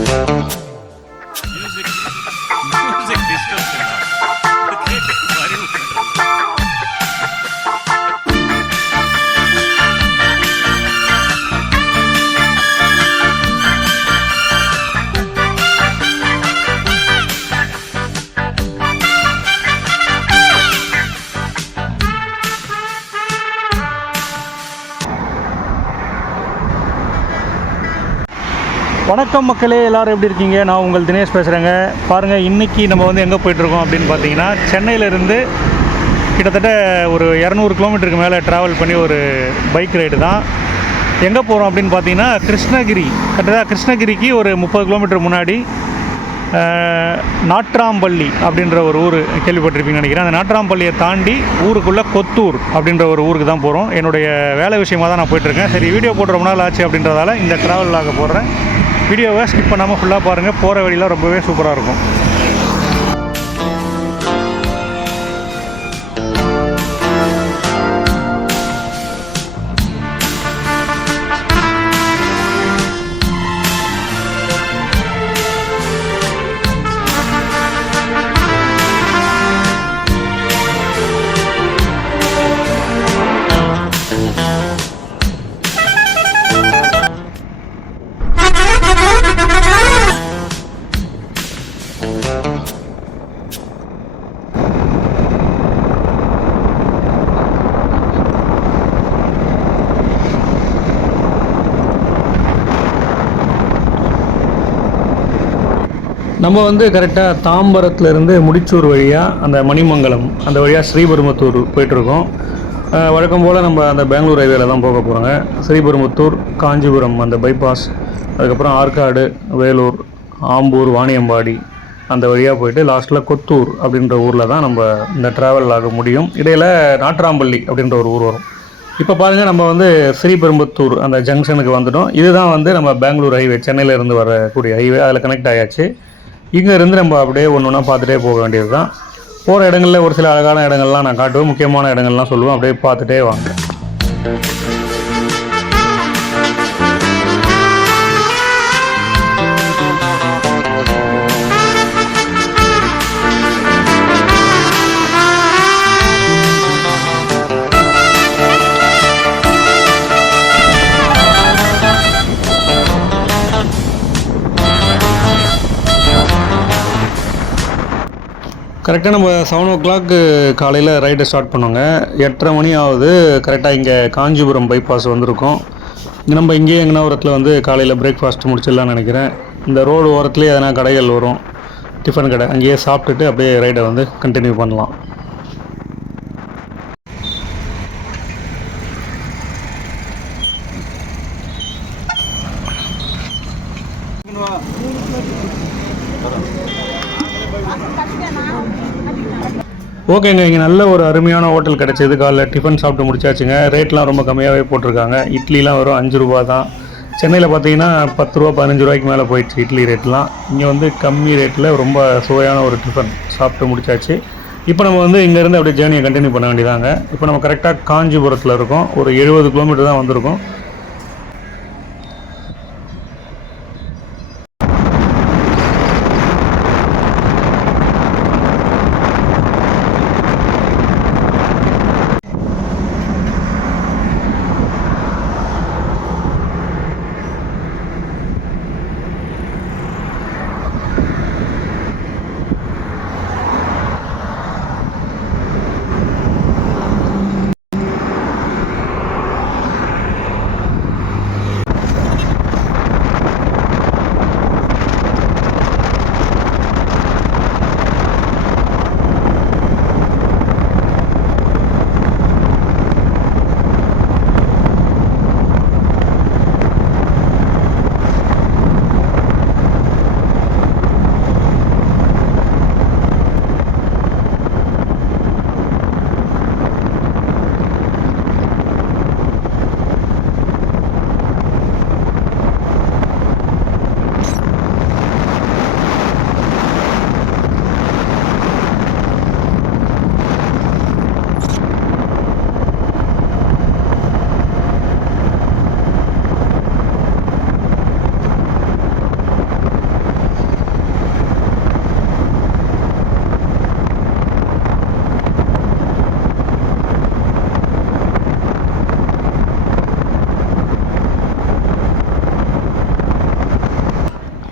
Music disturbs a lot. வணக்கம் மக்களே, எல்லோரும் எப்படி இருக்கீங்க? நான் உங்கள் தினேஷ் பேசுகிறேங்க. பாருங்கள், இன்றைக்கி நம்ம வந்து எங்கே போயிட்டுருக்கோம் அப்படின்னு பார்த்தீங்கன்னா, சென்னையிலேருந்து கிட்டத்தட்ட ஒரு 200 கிலோமீட்டருக்கு மேலே ட்ராவல் பண்ணி ஒரு பைக் ரைடு தான். எங்கே போகிறோம் அப்படின்னு பார்த்தீங்கன்னா, கிருஷ்ணகிரி, கரெக்டாக கிருஷ்ணகிரிக்கு ஒரு 30 கிலோமீட்டர் முன்னாடி நாட்ராம்பள்ளி அப்படின்ற ஒரு ஊர் கேள்விப்பட்டிருப்பீங்கன்னு நினைக்கிறேன். அந்த நாட்ராம்பள்ளியை தாண்டி ஊருக்குள்ளே கொத்தூர் அப்படின்ற ஒரு ஊருக்கு தான் போகிறோம். என்னுடைய வேலை விஷயமாக தான் நான் போயிட்டுருக்கேன். சரி, வீடியோ போட்டு ரொம்ப நாள் ஆச்சு அப்படின்றதால இந்த ட்ராவல் ஆக போடுறேன். வீடியோவை ஸ்கிப் பண்ணாமல் ஃபுல்லாக பாருங்கள். போகிற வழியில் ரொம்பவே சூப்பராக இருக்கும். நம்ம வந்து கரெக்டாக தாம்பரத்துலேருந்து முடிச்சூர் வழியாக அந்த மணிமங்கலம் அந்த வழியாக ஸ்ரீபெரும்புத்தூர் போயிட்டுருக்கோம். வழக்கம் போல் நம்ம அந்த பெங்களூர் ஹைவேல தான் போக போகிறோங்க. ஸ்ரீபெரும்புத்தூர், காஞ்சிபுரம் அந்த பைபாஸ், அதுக்கப்புறம் ஆற்காடு, வேலூர், ஆம்பூர், வாணியம்பாடி அந்த வழியாக போயிட்டு லாஸ்ட்டில் கொத்தூர் அப்படின்ற ஊரில் தான் நம்ம இந்த ட்ராவல் ஆக முடியும். இடையில் நாட்ராம்பள்ளி அப்படின்ற ஒரு ஊர் வரும். இப்போ பாருங்கள், நம்ம வந்து ஸ்ரீபெரும்புத்தூர் அந்த ஜங்ஷனுக்கு வந்துட்டோம். இதுதான் வந்து நம்ம பெங்களூர் ஹைவே, சென்னையிலேருந்து வரக்கூடிய ஹைவே. அதில் கனெக்ட் ஆகியாச்சு. இங்கே இருந்து நம்ம அப்படியே ஒன்று ஒன்றா பார்த்துட்டே போக வேண்டியது தான். போகிற இடங்களில் ஒரு சில அழகான இடங்கள்லாம் நான் காட்டுவேன், முக்கியமான இடங்கள்லாம் சொல்லுவேன். அப்படியே பார்த்துட்டே வாங்க. கரெக்டாக நம்ம 7 o'clock காலையில் ரைடை ஸ்டார்ட் பண்ணுவோங்க. 8:30 மணி ஆகுது. கரெக்டாக இங்கே காஞ்சிபுரம் பைபாஸ் வந்திருக்கோம். நம்ம இங்கேயே எங்கன்னா ஓரத்தில் வந்து காலையில் பிரேக்ஃபாஸ்ட் முடிச்சிடலான்னு நினைக்கிறேன். இந்த ரோடு ஓரத்துலேயே எதனா கடைகள் வரும், டிஃபன் கடை, அங்கேயே சாப்பிட்டுட்டு அப்படியே ரைடை வந்து கண்டினியூ பண்ணலாம். ஓகேங்க, இங்கே நல்ல ஒரு அருமையான ஹோட்டல் கிடச்சிது. காலைல டிஃபன் சாப்பிட்டு முடிச்சாச்சுங்க. ரேட்லாம் ரொம்ப கம்மியாகவே போட்டிருக்காங்க. இட்லிலாம் வரும் 5 ரூபா தான். சென்னையில் பார்த்தீங்கன்னா 10 ரூபா 15 ரூபாய்க்கு மேலே போயிடுச்சு இட்லி ரேட்லாம். இங்கே வந்து கம்மி ரேட்டில் ரொம்ப சுவையான ஒரு டிஃபன் சாப்பிட்டு முடிச்சாச்சு. இப்போ நம்ம வந்து இங்கேருந்து அப்படியே ஜேர்னியை கண்டினியூ பண்ண வேண்டியதாங்க. இப்போ நம்ம கரெக்டாக காஞ்சிபுரத்தில் இருக்கோம். ஒரு 70 கிலோமீட்டர் தான் வந்திருக்கோம்.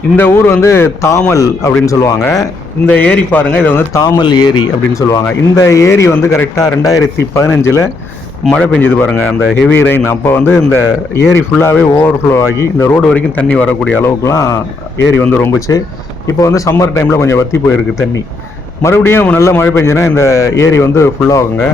இந்த ஊர் வந்து தாமல் அப்படின்னு சொல்லுவாங்க. இந்த ஏரி பாருங்கள், இதை வந்து தாமல் ஏரி அப்படின்னு சொல்லுவாங்க. இந்த ஏரி வந்து கரெக்டாக 2015 மழை பெஞ்சது பாருங்கள், அந்த ஹெவி ரெயின். அப்போ வந்து இந்த ஏரி ஃபுல்லாகவே ஓவர்ஃப்ளோ ஆகி இந்த ரோடு வரைக்கும் தண்ணி வரக்கூடிய அளவுக்குலாம் ஏரி வந்து ரொம்பிச்சு. இப்போ வந்து சம்மர் டைமில் கொஞ்சம் வற்றி போயிருக்கு தண்ணி. மறுபடியும் நல்ல மழை பெஞ்சுன்னா இந்த ஏரி வந்து ஃபுல்லாகுங்க.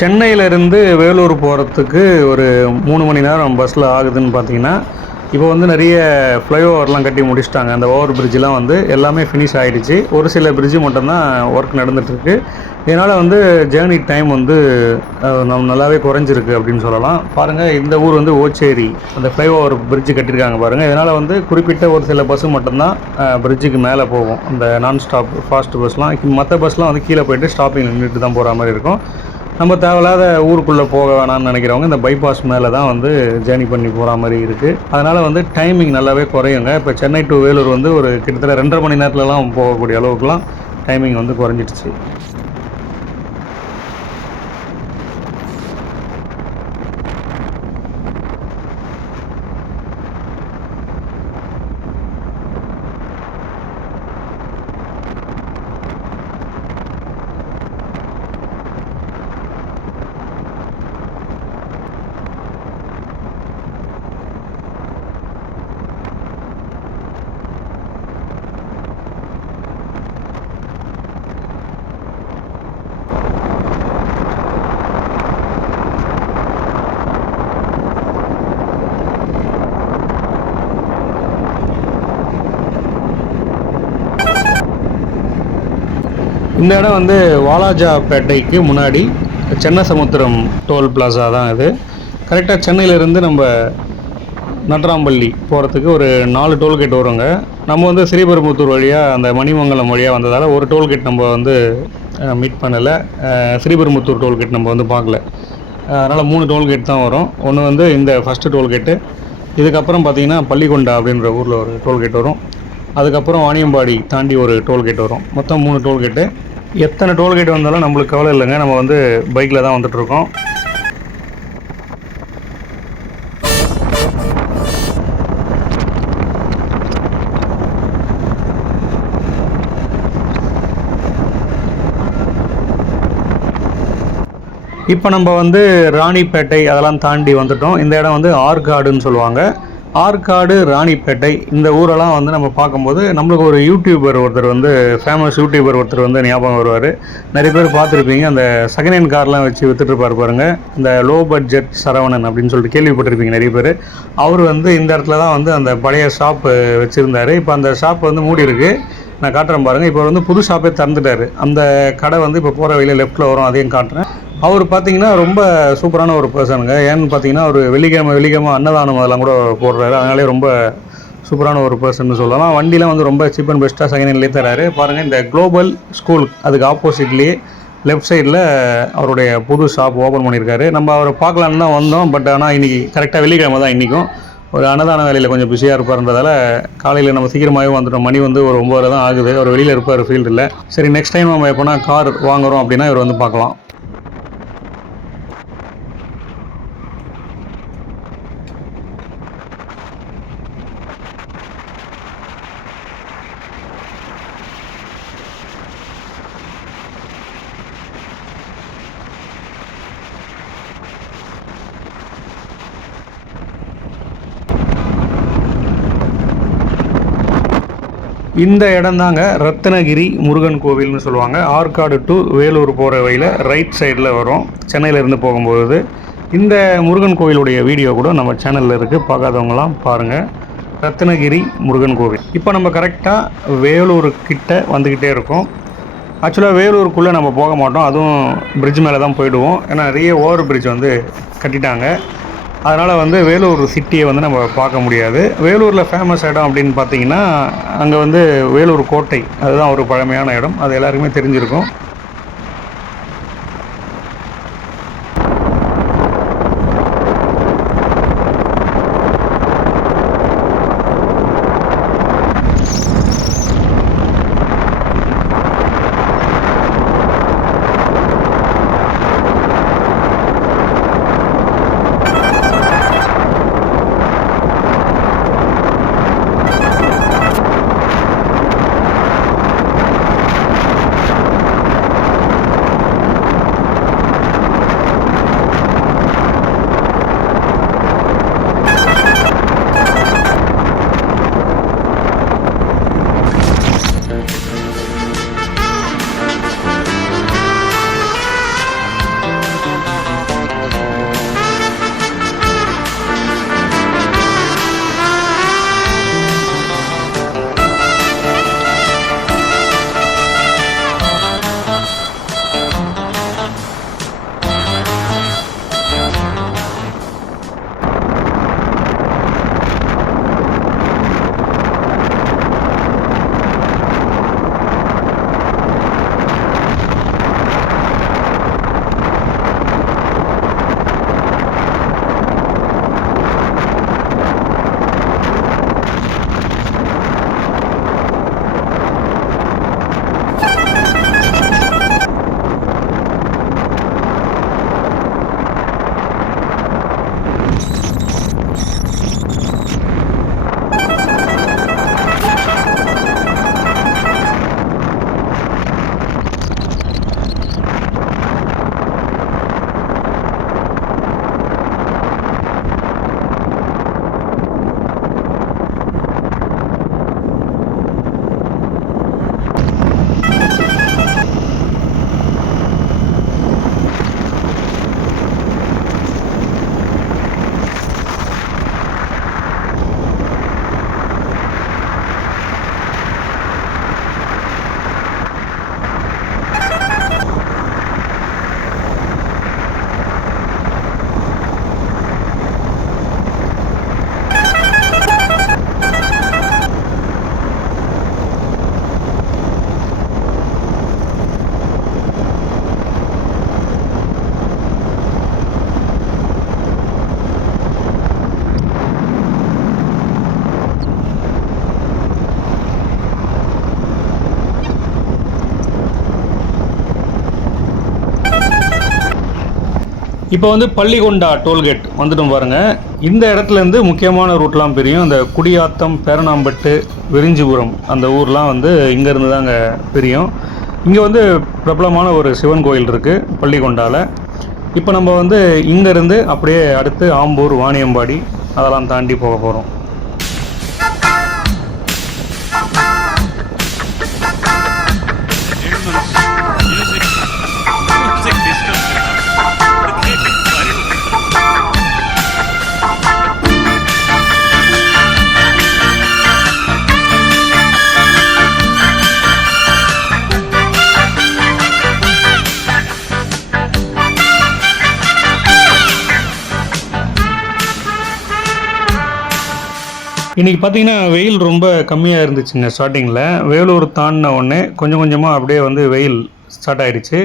சென்னையிலேருந்து வேலூர் போகிறதுக்கு ஒரு 3 மணி நேரம் பஸ்ஸில் ஆகுதுன்னு பார்த்தீங்கன்னா, இப்போ வந்து நிறைய ஃப்ளைஓவர்லாம் கட்டி முடிச்சிட்டாங்க. அந்த ஓவர் பிரிட்ஜெலாம் வந்து எல்லாமே ஃபினிஷ் ஆகிடுச்சு. ஒரு சில பிரிட்ஜு மட்டும்தான் ஒர்க் நடந்துகிட்ருக்கு. இதனால் வந்து ஜேர்னி டைம் வந்து நம்ம நல்லாவே குறைஞ்சிருக்கு அப்படின்னு சொல்லலாம். பாருங்கள், இந்த ஊர் வந்து ஓச்சேரி, அந்த ஃப்ளைஓவர் பிரிட்ஜு கட்டியிருக்காங்க பாருங்கள். இதனால் வந்து குறிப்பிட்ட ஒரு சில பஸ்ஸு மட்டும்தான் பிரிட்ஜுக்கு மேலே போகும். அந்த நான் ஸ்டாப் ஃபாஸ்ட் பஸ்லாம். மற்ற பஸ்லாம் வந்து கீழே போய்ட்டு ஸ்டாப்பிங் நின்றுட்டு தான் போகிற மாதிரி இருக்கும். நம்ம தேவையில்லாத ஊருக்குள்ளே போக வேணாம்னு நினைக்கிறவங்க இந்த பைபாஸ் மேலே தான் வந்து ஜேர்னி பண்ணி போகிற மாதிரி இருக்குது. அதனால் வந்து டைமிங் நல்லாவே குறையுங்க. இப்போ சென்னை டு வேலூர் வந்து ஒரு கிட்டத்தட்ட 2.5 மணி நேரத்துலலாம் போகக்கூடிய அளவுக்குலாம் டைமிங் வந்து குறைஞ்சிடுச்சு. இந்த இடம் வந்து வாலாஜாப்பேட்டைக்கு முன்னாடி சென்னசமுத்திரம் டோல் பிளாசா தான் இது. கரெக்டாக சென்னையிலேருந்து நம்ம நட்ராம்பள்ளி போகிறதுக்கு ஒரு 4 டோல்கேட் வருங்க. நம்ம வந்து ஸ்ரீபெரும்புத்தூர் வழியாக அந்த மணிமங்கலம் வழியாக வந்ததால் ஒரு டோல்கேட் நம்ம வந்து மீட் பண்ணலை. ஸ்ரீபெரும்புத்தூர் டோல்கேட் நம்ம வந்து பார்க்கல. அதனால் 3 டோல்கேட் தான் வரும். ஒன்று வந்து இந்த ஃபஸ்ட்டு டோல்கேட்டு, இதுக்கப்புறம் பார்த்திங்கன்னா பள்ளிக்கொண்டா அப்படின்ற ஊரில் ஒரு டோல்கேட் வரும். அதுக்கப்புறம் வாணியம்பாடி தாண்டி ஒரு டோல்கேட் வரும். மொத்தம் 3 டோல்கேட்டு. எத்தனை டோல்கேட் வந்தாலும் நம்மளுக்கு கவலை இல்லைங்க. நம்ம வந்து பைக்கில் தான் வந்துட்டுருக்கோம். இப்போ நம்ம வந்து ராணிப்பேட்டை அதெல்லாம் தாண்டி வந்துட்டோம். இந்த இடம் வந்து ஆற்காடுன்னு சொல்லுவாங்க. ஆற்காடு, ராணிப்பேட்டை இந்த ஊரெல்லாம் வந்து நம்ம பார்க்கும்போது நம்மளுக்கு ஒரு யூடியூபர் ஒருத்தர் வந்து ஃபேமஸ் யூடியூபர் ஒருத்தர் வந்து ஞாபகம் வருவார். நிறைய பேர் பார்த்துருப்பீங்க. அந்த செகண்ட் ஹேண்ட் கார்லாம் வச்சு விற்றுட்ருப்பார் பாருங்கள். இந்த லோ பட்ஜெட் சரவணன் அப்படின்னு சொல்லிட்டு கேள்விப்பட்டிருப்பீங்க நிறைய பேர். அவர் வந்து இந்த இடத்துல தான் வந்து அந்த பழைய ஷாப்பு வச்சுருந்தார். இப்போ அந்த ஷாப் வந்து மூடி இருக்குது. நான் காட்டுறேன் பாருங்கள். இப்போ வந்து புது ஷாப்பே திறந்துட்டார். அந்த கடை வந்து இப்போ போகிற வழியில் லெஃப்ட்டில் வரும், அதையும் காட்டுறேன். அவர் பார்த்திங்கன்னா ரொம்ப சூப்பரான ஒரு பர்சனுங்க. ஏன்னு பார்த்தீங்கன்னா ஒரு வெள்ளிக்கிழமை அன்னதானம் அதெல்லாம் கூட போடுறாரு. அதனாலே ரொம்ப சூப்பரான ஒரு பர்சன் சொல்லலாம். வண்டிலாம் வந்து ரொம்ப சீப் அண்ட் பெஸ்ட்டாக செகண்ட் ஹேண்ட்லேயே தராரு. பாருங்கள், இந்த குளோபல் ஸ்கூல் அதுக்கு ஆப்போசிட்லேயே லெஃப்ட் சைடில் அவருடைய புது ஷாப் ஓப்பன் பண்ணியிருக்காரு. நம்ம அவரை பார்க்கலான்னு தான் வந்தோம். பட் ஆனால் இன்றைக்கி கரெக்டாக வெள்ளிக்கிழமை தான். இன்றைக்கும் ஒரு அன்னதான வேலையில் கொஞ்சம் பிஸியாக இருப்பார்ன்றதால காலையில் நம்ம சீக்கிரமாகவே வந்துட்டோம். மணி வந்து ஒரு 9 தான் ஆகுது. அவர் வெளியில் இருப்பார் ஃபீல்டில். சரி, நெக்ஸ்ட் டைம் நம்ம எப்போனா கார் வாங்குகிறோம் அப்படின்னா இவர் வந்து பார்க்கலாம். இந்த இடம் தாங்க ரத்னகிரி முருகன் கோவில்னு சொல்லுவாங்க. ஆற்காடு டு வேலூர் போகிற வழியில் ரைட் சைடில் வரும், சென்னையிலேருந்து போகும்போது. இந்த முருகன் கோவிலுடைய வீடியோ கூட நம்ம சேனலில் இருக்குது, பார்க்காதவங்களாம் பாருங்கள். ரத்னகிரி முருகன் கோவில். இப்போ நம்ம கரெக்டாக வேலூர்கிட்ட வந்துக்கிட்டே இருக்கோம். ஆக்சுவலாக வேலூருக்குள்ளே நம்ம போக மாட்டோம், அதுவும் பிரிட்ஜ் மேலே தான் போயிடுவோம். ஏன்னா நிறைய ஓவர் பிரிட்ஜ் வந்து கட்டிட்டாங்க. அதனால் வந்து வேலூர் சிட்டியை வந்து நம்ம பார்க்க முடியாது. வேலூரில் ஃபேமஸ் இடம் அப்படின்னு பார்த்தீங்கன்னா அங்கே வந்து வேலூர் கோட்டை, அதுதான் ஒரு பழமையான இடம். அது எல்லாருக்குமே தெரிஞ்சிருக்கும். இப்போ வந்து பள்ளிகொண்டா டோல்கேட் வந்துட்டோம் பாருங்கள். இந்த இடத்துலேருந்து முக்கியமான ரூட்லாம் பிரியும். இந்த குடியாத்தம், பேரணாம்பட்டு, விரிஞ்சிபுரம் அந்த ஊர்லாம் வந்து இங்கேருந்து தாங்க பிரியும். இங்கே வந்து பிரபலமான ஒரு சிவன் கோயில் இருக்குது பள்ளிகொண்டாவில். இப்போ நம்ம வந்து இங்கேருந்து அப்படியே அடுத்து ஆம்பூர், வாணியம்பாடி அதெல்லாம் தாண்டி போக போகிறோம். இன்றைக்கி பார்த்திங்கன்னா வெயில் ரொம்ப கம்மியாக இருந்துச்சுங்க ஸ்டார்டிங்கில். வேலூர் தாண்டின உடனே கொஞ்சம் கொஞ்சமாக அப்படியே வந்து வெயில் ஸ்டார்ட் ஆகிடுச்சு.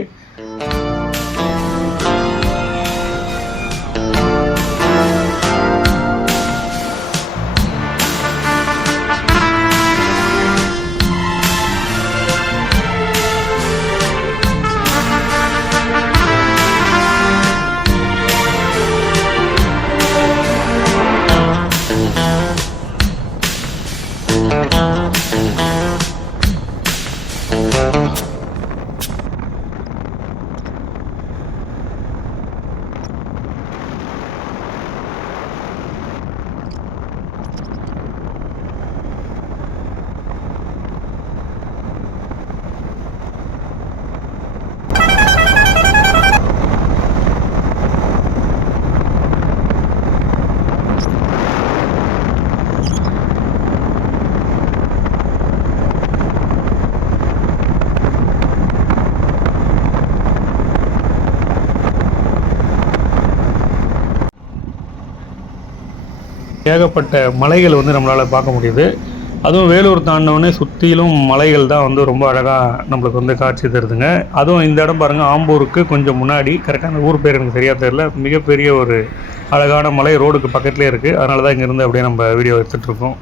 ஏகப்பட்ட மலைகள் வந்து நம்மளால் பார்க்க முடியுது. அதுவும் வேலூர் தாண்டினோடனே சுற்றிலும் மலைகள் தான் வந்து ரொம்ப அழகாக நம்மளுக்கு வந்து காட்சி தருதுங்க. அதுவும் இந்த இடம் பாருங்கள், ஆம்பூருக்கு கொஞ்சம் முன்னாடி, கரெக்டாக அந்த ஊர் பேர் எனக்கு சரியாக தெரியல, மிகப்பெரிய ஒரு அழகான மலை ரோடுக்கு பக்கத்துலேயே இருக்குது. அதனால தான் இங்கேருந்து அப்படியே நம்ம வீடியோ எடுத்துகிட்ருக்கோம்.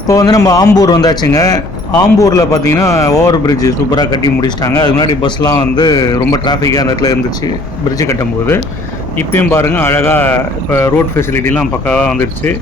இப்போ வந்து நம்ம ஆம்பூர் வந்தாச்சுங்க. ஆம்பூரில் பார்த்தீங்கன்னா ஓவர் பிரிட்ஜ் சூப்பராக கட்டி முடிச்சிட்டாங்க. அதுக்கு முன்னாடி பஸ்லாம் வந்து ரொம்ப டிராஃபிக்காக அந்த இடத்துல இருந்துச்சு பிரிட்ஜு கட்டும்போது. இப்பயும் பாருங்கள் அழகாக இப்போ ரோட் ஃபெசிலிட்டிலாம் பக்காவாக வந்துடுச்சு.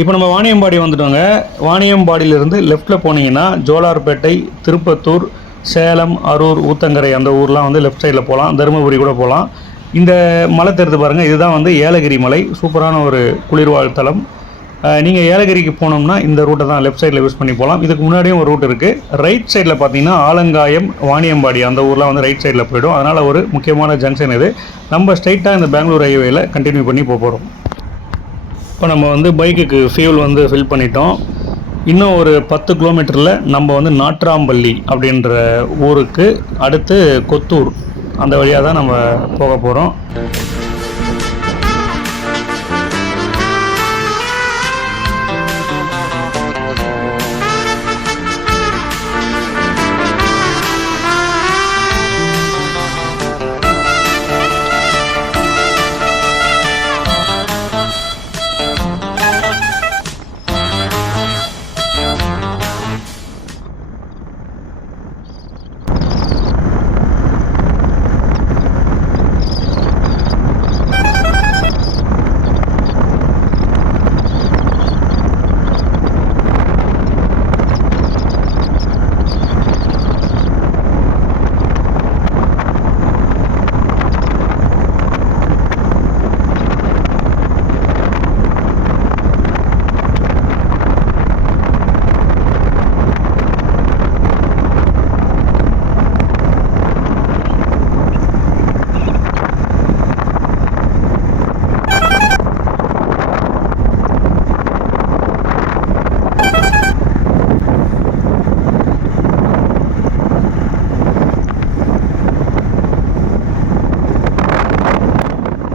இப்போ நம்ம வாணியம்பாடி வந்துட்டோங்க. வாணியம்பாடியிலேருந்து லெஃப்ட்டில் போனீங்கன்னா ஜோலார்பேட்டை, திருப்பத்தூர், சேலம், அரூர், ஊத்தங்கரை அந்த ஊர்லாம் வந்து லெஃப்ட் சைடில் போகலாம். தருமபுரி கூட போகலாம். இந்த மலை தெரிந்து பாருங்கள், இதுதான் வந்து ஏலகிரி மலை. சூப்பரான ஒரு குளிர்வாழ் தலம். நீங்கள் ஏலகிரிக்கு போனோம்னா இந்த ரூட்டை தான் லெஃப்ட் சைடில் யூஸ் பண்ணி போகலாம். இதுக்கு முன்னாடியும் ஒரு ரூட் இருக்குது. ரைட் சைடில் பார்த்தீங்கன்னா ஆலங்காயம், வாணியம்பாடி அந்த ஊர்லாம் வந்து ரைட் சைடில் போய்டும். அதனால் ஒரு முக்கியமான ஜங்ஷன் இது. நம்ம ஸ்ட்ரைட்டாக இந்த பெங்களூர் ஹைவேயில் கண்டினியூ பண்ணி போகிறோம். இப்போ நம்ம வந்து பைக்குக்கு ஃபியூல் வந்து ஃபில் பண்ணிட்டோம். இன்னும் ஒரு 10 கிலோமீட்டரில் நம்ம வந்து நாட்ராம்பள்ளி அப்படின்ற ஊருக்கு அடுத்து கொத்தூர் அந்த வழியாக தான் நம்ம போக போகிறோம்.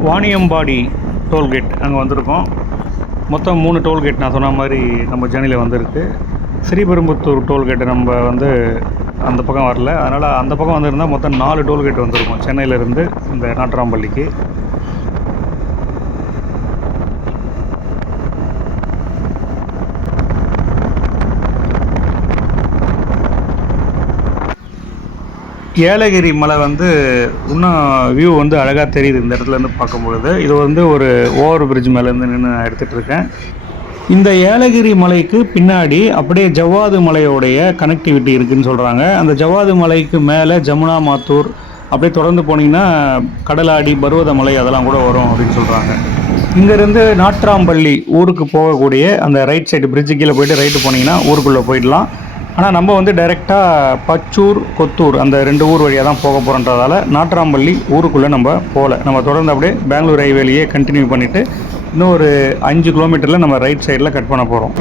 வாணியம்பாடி டோல்கேட் அங்கே வந்திருக்கோம். மொத்தம் 3 டோல்கேட் நான் சொன்ன மாதிரி நம்ம ஜேர்னியில் வந்திருக்கு. ஸ்ரீபெரும்புத்தூர் டோல்கேட்டு நம்ம வந்து அந்த பக்கம் வரல. அதனால் அந்த பக்கம் வந்திருந்தால் மொத்தம் 4 டோல்கேட் வந்திருக்கும் சென்னையிலேருந்து இந்த நாட்ராம்பள்ளிக்கு. ஏலகிரி மலை வந்து இன்னும் வியூ வந்து அழகாக தெரியுது இந்த இடத்துலேருந்து பார்க்கும்பொழுது. இது வந்து ஒரு ஓவர் பிரிட்ஜ் மேலேருந்து நின்று நான் எடுத்துகிட்டு இருக்கேன். இந்த ஏலகிரி மலைக்கு பின்னாடி அப்படியே ஜவ்வாது மலையோடைய கனெக்டிவிட்டி இருக்குதுன்னு சொல்கிறாங்க. அந்த ஜவ்வாது மலைக்கு மேலே ஜமுனா மாத்தூர் அப்படியே தொடர்ந்து போனீங்கன்னா கடலாடி, பருவதமலை அதெல்லாம் கூட வரும் அப்படின்னு சொல்கிறாங்க. இங்கேருந்து நாட்ராம்பள்ளி ஊருக்கு போகக்கூடிய அந்த ரைட் சைடு பிரிட்ஜு கீழே போய்ட்டு ரைட்டு போனீங்கன்னா ஊருக்குள்ளே போயிடலாம். ஆனால் நம்ம வந்து டைரெக்டாக பச்சூர், கொத்தூர் அந்த 2 ஊர் வழியாக தான் போக போகிறோன்றதால நாட்ராம்பள்ளி ஊருக்குள்ளே நம்ம போகல. நம்ம தொடர்ந்து அப்படியே பெங்களூர் ஹைவேலையே கண்டினியூ பண்ணிவிட்டு இன்னும் ஒரு 5 கிலோமீட்டரில் நம்ம ரைட் சைடில் கட் பண்ண போகிறோம்.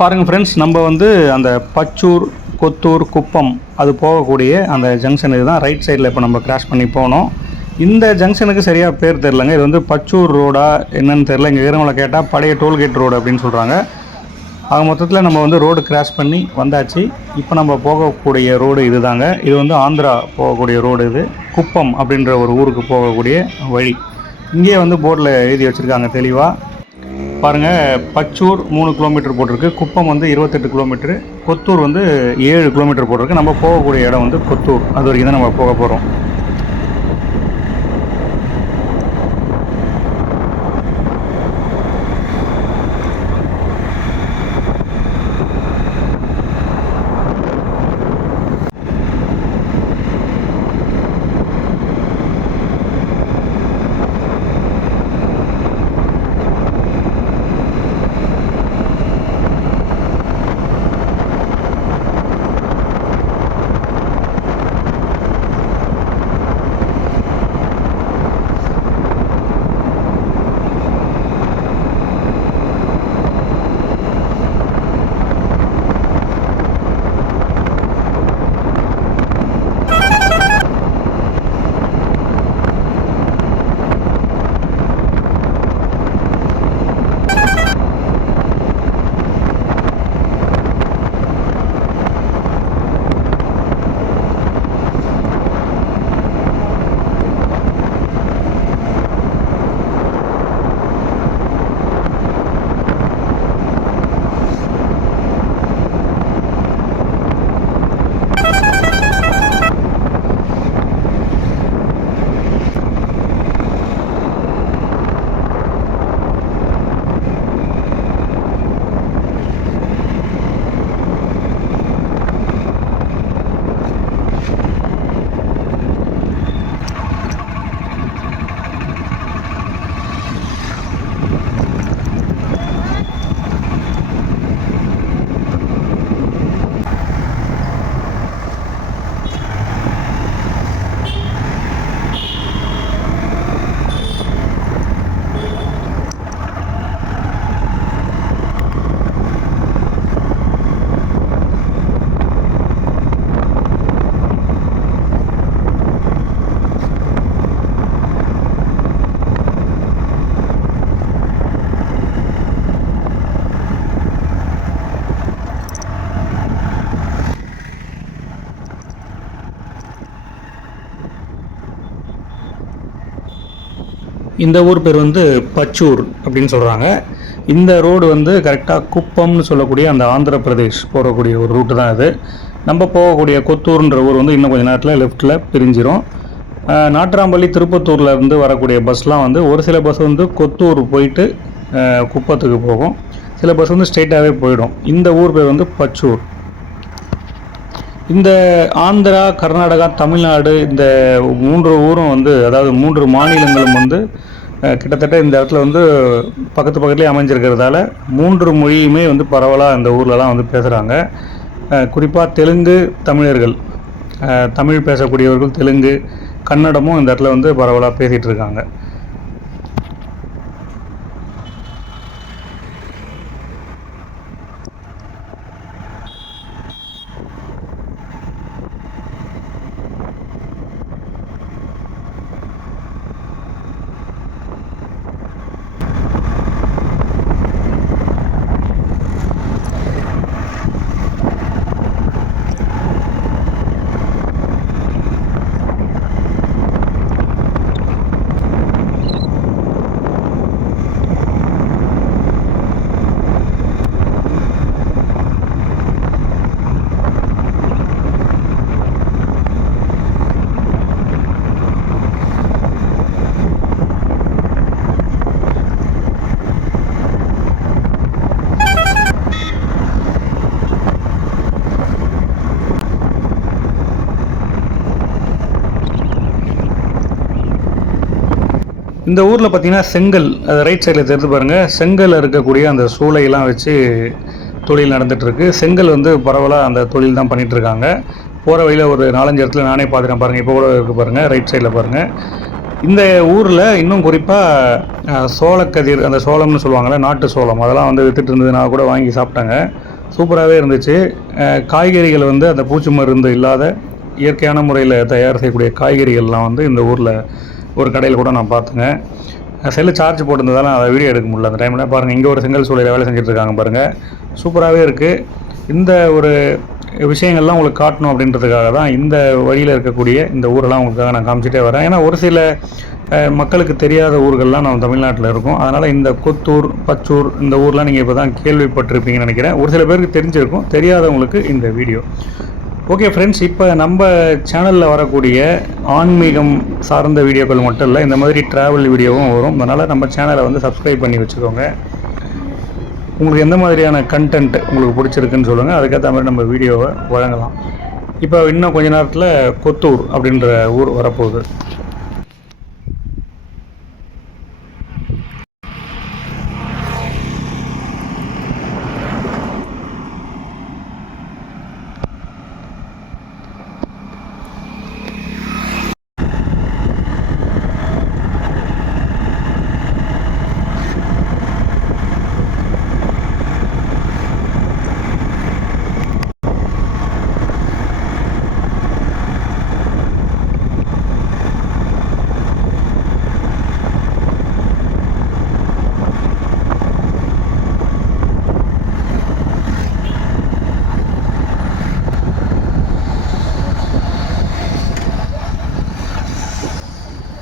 பாருங்கள் ஃப்ரெண்ட்ஸ், நம்ம வந்து அந்த பச்சூர், கொத்தூர், குப்பம் அது போகக்கூடிய அந்த ஜங்ஷன் இதுதான். ரைட் சைடில் இப்போ நம்ம கிராஸ் பண்ணி போனோம். இந்த ஜங்ஷனுக்கு சரியாக பேர் தெரிலங்க. இது வந்து பச்சூர் ரோடா என்னன்னு தெரில. இங்கே இருக்கிறவங்கள கேட்டால் பழைய டோல்கேட் ரோடு அப்படின்னு சொல்கிறாங்க. ஆக மொத்தத்தில் நம்ம வந்து ரோடு கிராஸ் பண்ணி வந்தாச்சு. இப்போ நம்ம போகக்கூடிய ரோடு இது தாங்க. இது வந்து ஆந்திரா போகக்கூடிய ரோடு. இது குப்பம் அப்படின்ற ஒரு ஊருக்கு போகக்கூடிய வழி. இங்கேயே வந்து போர்டில் எழுதி வச்சுருக்காங்க தெளிவாக பாருங்கள். பச்சூர் 3 கிலோமீட்டர் போட்டிருக்கு, குப்பம் வந்து 28 கிலோமீட்டரு, கொத்தூர் வந்து 7 கிலோமீட்டர் போட்டிருக்கு. நம்ம போகக்கூடிய இடம் வந்து கொத்தூர். அது வரைக்கும் தான் நம்ம போக போகிறோம். இந்த ஊர் பேர் வந்து பச்சூர் அப்படின்னு சொல்கிறாங்க. இந்த ரோடு வந்து கரெக்டாக குப்பம்னு சொல்லக்கூடிய அந்த ஆந்திர பிரதேஷ் போகக்கூடிய ஒரு ரூட்டு தான் இது. நம்ம போகக்கூடிய கொத்தூர்ன்ற ஊர் வந்து இன்னும் கொஞ்சம் நேரத்தில் லெஃப்ட்டில் பிரிஞ்சிரும். நாட்ராம்பள்ளி திருப்பத்தூரில் இருந்து வரக்கூடிய பஸ்லாம் வந்து ஒரு சில பஸ் வந்து கொத்தூர் போயிட்டு குப்பத்துக்கு போகும், சில பஸ் வந்து ஸ்ட்ரெயிட்டாகவே போயிடும். இந்த ஊர் பேர் வந்து பச்சூர். இந்த ஆந்திரா, கர்நாடகா, தமிழ்நாடு இந்த 3 ஊரும் வந்து, அதாவது 3 மாநிலங்களும் வந்து கிட்டத்தட்ட இந்த இடத்துல வந்து பக்கத்துலேயே அமைஞ்சிருக்கிறதால 3 மொழியுமே வந்து பரவலாக இந்த ஊர்லலாம் வந்து பேசுகிறாங்க. குறிப்பாக தெலுங்கு தமிழர்கள், தமிழ் பேசக்கூடியவர்கள் தெலுங்கு, கன்னடமும் இந்த இடத்துல வந்து பரவலாக பேசிகிட்டு இருக்காங்க. இந்த ஊரில் பார்த்திங்கன்னா செங்கல், அது ரைட் சைடில் தெரிஞ்சு பாருங்கள், செங்கல் இருக்கக்கூடிய அந்த சூளையெல்லாம் வச்சு தொழில் நடந்துகிட்ருக்கு. செங்கல் வந்து பரவலாக அந்த தொழில் தான் பண்ணிகிட்ருக்காங்க. போகிற வழியில் ஒரு 4-5 இடத்துல நானே பார்த்துட்டேன் பாருங்கள். இப்போ கூட இருக்குது பாருங்கள், ரைட் சைடில் பாருங்கள். இந்த ஊரில் இன்னும் குறிப்பாக சோளக்கதிர், அந்த சோளம்னு சொல்லுவாங்கள்ல, நாட்டு சோளம், அதெல்லாம் வந்து விற்றுட்டு இருந்தது. நான் கூட வாங்கி சாப்பிட்டாங்க, சூப்பராகவே இருந்துச்சு. காய்கறிகள் வந்து அந்த பூச்சி மருந்து இல்லாத இயற்கையான முறையில் தயார் செய்யக்கூடிய காய்கறிகள்லாம் வந்து இந்த ஊரில் ஒரு கடையில் கூட நான் பார்த்துங்க. செல்லு சார்ஜ் போட்டிருந்ததால அதை வீடியோ எடுக்க முடியல அந்த டைமில். பாருங்கள், இங்கே ஒரு செங்கல் சூளையில் வேலை செஞ்சுட்ருக்காங்க பாருங்கள். சூப்பராகவே இருக்குது. இந்த ஒரு விஷயங்கள்லாம் உங்களுக்கு காட்டணும் அப்படின்றதுக்காக தான் இந்த வழியில் இருக்கக்கூடிய இந்த ஊரெல்லாம் உங்களுக்காக நான் காமிச்சிட்டே வரேன். ஏன்னா ஒரு சில மக்களுக்கு தெரியாத ஊர்கள்லாம் நம்ம தமிழ்நாட்டில் இருக்கும். அதனால் இந்த கொத்தூர், பச்சூர் இந்த ஊர்லாம் நீங்கள் இப்போ தான் கேள்விப்பட்டிருப்பீங்கன்னு நினைக்கிறேன். ஒரு சில பேருக்கு தெரிஞ்சிருக்கும், தெரியாதவங்களுக்கு இந்த வீடியோ. ஓகே ஃப்ரெண்ட்ஸ், இப்போ நம்ம சேனலில் வரக்கூடிய ஆன்மீகம் சார்ந்த வீடியோக்கள் மட்டும் இல்லை, இந்த மாதிரி ட்ராவல் வீடியோவும் வரும். அதனால் நம்ம சேனலை வந்து சப்ஸ்கிரைப் பண்ணி வச்சுக்கோங்க. உங்களுக்கு எந்த மாதிரியான கண்டென்ட் உங்களுக்கு பிடிச்சிருக்குன்னு சொல்லுங்கள், அதுக்கேற்ற மாதிரி நம்ம வீடியோவை வழங்கலாம். இப்போ இன்னும் கொஞ்ச நேரத்தில் கொத்தூர் அப்படின்ற ஊர் வரப்போகுது.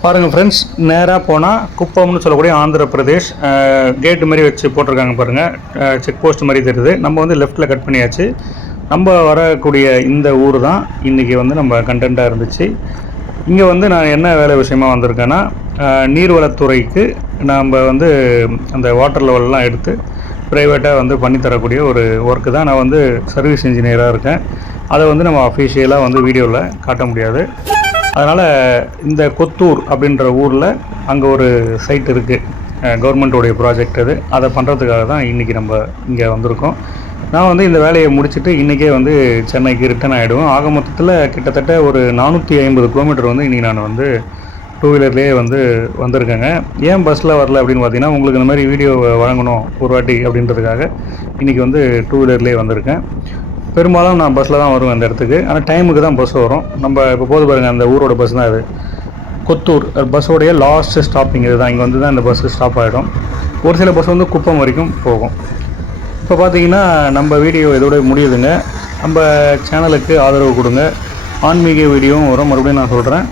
பாருங்கள் ஃப்ரெண்ட்ஸ், நேராக போனால் குப்பம்னு சொல்லக்கூடிய ஆந்திர பிரதேஷ் கேட்டு மாதிரி வச்சு போட்டிருக்காங்க பாருங்கள். செக் போஸ்ட் மாதிரி தெரியுது. நம்ம வந்து லெஃப்ட்டில் கட் பண்ணியாச்சு. நம்ம வரக்கூடிய இந்த ஊர் தான் இன்றைக்கி வந்து நம்ம கண்டென்ட்டாக இருந்துச்சு. இங்கே வந்து நான் என்ன வேலை விஷயமாக வந்திருக்கேன்னா, நீர்வளத்துறைக்கு நாம் வந்து அந்த வாட்டர் லெவல்லாம் எடுத்து ப்ரைவேட்டாக வந்து பண்ணித்தரக்கூடிய ஒரு ஒர்க்கு தான். நான் வந்து சர்வீஸ் இன்ஜினியராக இருக்கேன். அதை வந்து நம்ம அஃபிஷியலாக வந்து வீடியோவில் காட்ட முடியாது. அதனால் இந்த கொத்தூர் அப்படின்ற ஊரில் அங்கே ஒரு சைட் இருக்குது, கவர்மெண்ட்டோடைய ப்ராஜெக்ட் அது. அதை பண்ணுறதுக்காக தான் இன்றைக்கி நம்ம இங்கே வந்திருக்கோம். நான் வந்து இந்த வேலையை முடிச்சுட்டு இன்றைக்கே வந்து சென்னைக்கு ரிட்டன் ஆகிடுவேன். ஆக மொத்தத்தில் கிட்டத்தட்ட ஒரு 450 கிலோமீட்டர் வந்து இன்றைக்கி நான் வந்து டூ வீலர்லேயே வந்து வந்திருக்கேங்க. ஏன் பஸ்ஸில் வரல அப்படின்னு பார்த்தீங்கன்னா, உங்களுக்கு இந்த மாதிரி வீடியோ வழங்கணும் ஒரு வாட்டி அப்படின்றதுக்காக இன்றைக்கி வந்து டூ வீலர்லேயே வந்திருக்கேன். பெரும்பாலும் நான் பஸ்ஸில் தான் வருவேன் அந்த இடத்துக்கு. ஆனால் டைமுக்கு தான் பஸ் வரும். நம்ம இப்போ போது பாருங்கள், அந்த ஊரோட பஸ் தான் இது. கொத்தூர் பஸ்ஸோடைய லாஸ்ட்டு ஸ்டாப்பிங் இது தான். இங்கே வந்து தான் இந்த பஸ்ஸு ஸ்டாப் ஆகிடும். ஒரு சில பஸ் வந்து குப்பம் வரைக்கும் போகும். இப்போ பார்த்தீங்கன்னா நம்ம வீடியோ இதோட முடியுதுங்க. நம்ம சேனலுக்கு ஆதரவு கொடுங்க. ஆன்மீக வீடியோவும் வரும். மறுபடியும் நான் சொல்கிறேன்,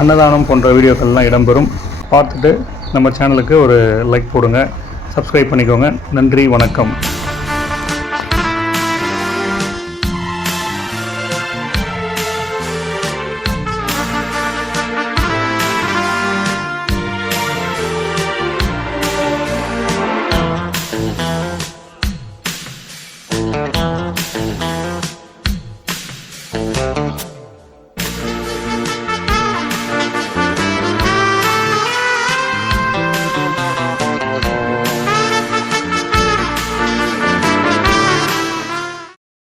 அன்னதானம் போன்ற வீடியோக்கள்லாம் இடம்பெறும். பார்த்துட்டு நம்ம சேனலுக்கு ஒரு லைக் போடுங்க, சப்ஸ்கிரைப் பண்ணிக்கோங்க. நன்றி, வணக்கம்.